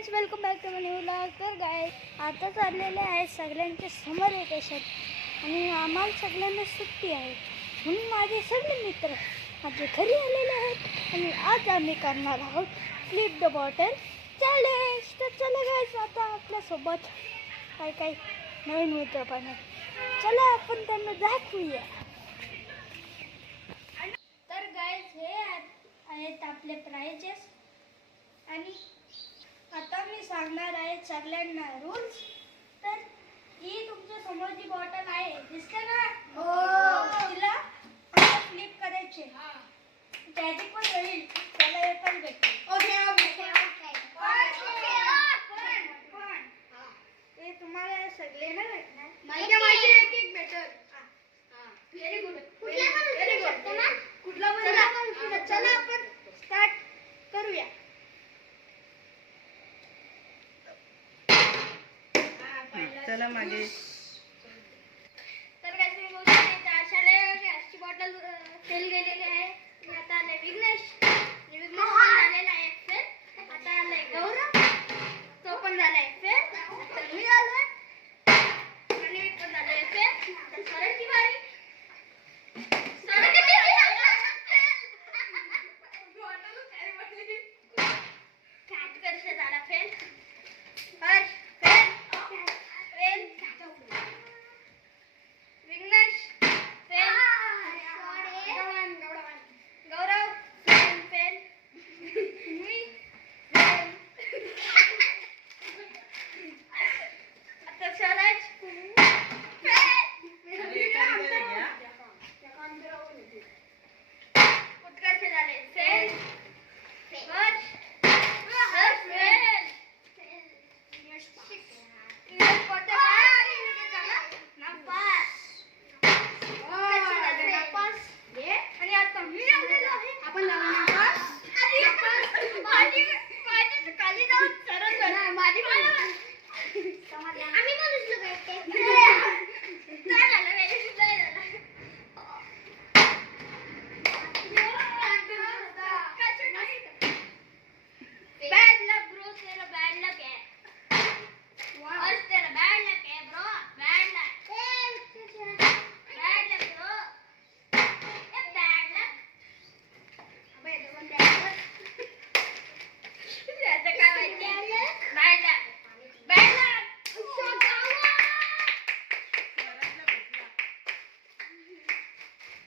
Friends, welcome back to my new vlog. तर guys, आता चाललेले आहे सगळ्यांचे समर वेकेशन आणि आम्हाला सगळ्यांना सुट्टी आहे. म्हणून माझे सगळे मित्र माझे घरी आलेले आहेत आणि आज आम्ही करणार आहोत फ्लिप द बॉटल चॅलेंज. तर चला गाइस, आता आपल्यासोबत काय काय नवीन मित्र पण आहेत. चला आपण त्यांना दाखवूया. तर गाइस, हे आहेत आपले प्राइजेस आणि आता मी सांगणार आहे सगळ्यांना रूल्स. तर ही तुमच्या समोरची बॉटल आहे, दिसते ना? हो. तिला फ्लिप करायचे. त्याची पण होईल, त्याला हे पण भेटेल. ते तुम्हाला सगळे ना भेटणार. माहिती एक एक भेटल. Very good. कुठला पण चला आपण स्टार्ट करूया. चला मागे. तर काय तुम्ही बघू शकता, अशाला गॅसची बॉटल फेल गेलेली आहे. आणि आता आलाय विघ्नेश. विघ्नेश पण झालेला आहे फेल. आता आलाय गौरव, तो पण झालाय फेल. तर मी झालोय आणि मी पण झालोय फेल. तर सरळची बारी. उत्कर्ष झाला fail. Harsh fail. Fail. Vighnesh fail. Gaurav fail. Fail. मी फेल. आता स्वराज फेल. उत्कर्ष झाले फेल. हर्ष हर्ष फेल. आणि आता मी आलेलो आहे. आपण लावणार खाली जाऊन सरळ माझी आम्ही पण उचलू काय झालं बैड लक ब्रो, तेरा बैड लक है. आज तेरा बैड लक है bro. Bad luck. Bad luck bro. ए बैड लक. अबे दोन बैड लक. आता काय माहिती? Bad luck. Bad luck.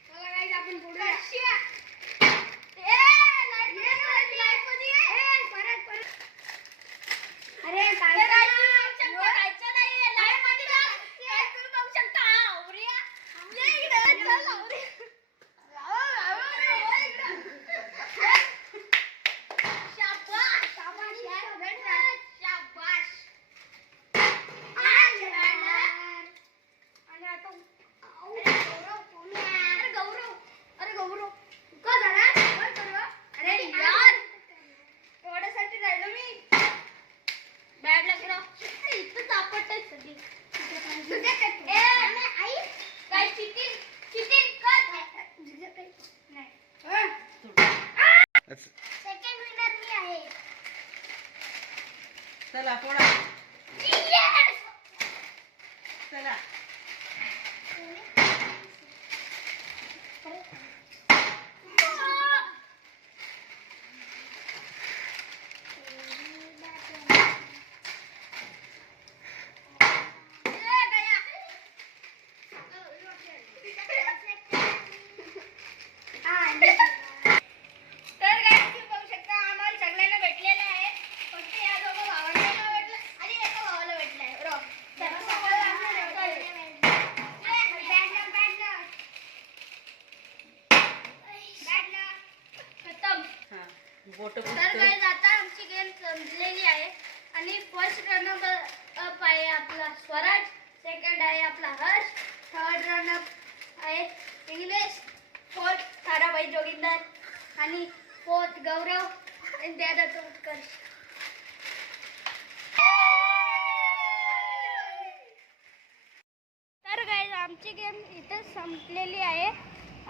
चला गाइस, आपण पुढे अरे काय खायचं नाहीये. लाईव्ह मध्ये काय तुम्ही बघू शकता. आवऱ्या ये इकडे. चल आवऱ्या. शाबाश. शाबाश यार. शाबाश. आणि आता अरे गौरव का झाला? अरे यार, एवढ्यासाठी राहिलो मी. बॅड लागला. इथं सापडतंय सगळी. काय चिटिंग चिटिंग कर. नाही. सेकंड विनर मी आहे. चला पोळा. चला तर गाइस, तुम्ही बघू शकता आम्हाला सगळ्यांना भेटलेलं आहे. फक्त या दोघं भावांना भेटलं आणि एका भावाला भेटलंय बरो. खतम. हा बोट. तर गाइस, आता आमची गेम संपलेली आहे आणि फर्स्ट रनअप आहे आपला स्वराज. सेकंड आहे आपला हर्ष. थर्ड रनअप आहे इंग्लिश. फोर्थ ताराबाई जोगिंदर आणि फोर्थ गौरव आणि त्यानंतर उत्कर्ष. तर गाइस, आमची गेम इथेच संपलेली आहे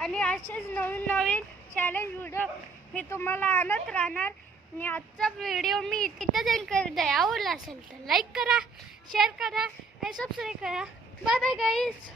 आणि असेच नवीन नवीन चॅलेंज व्हिडिओ मी तुम्हाला आणत राहणार. आणि आजचा व्हिडिओ मी इथेच एंड करत आहे. असेल तर लाईक करा, शेअर करा आणि सबस्क्राईब करा. Bye bye guys.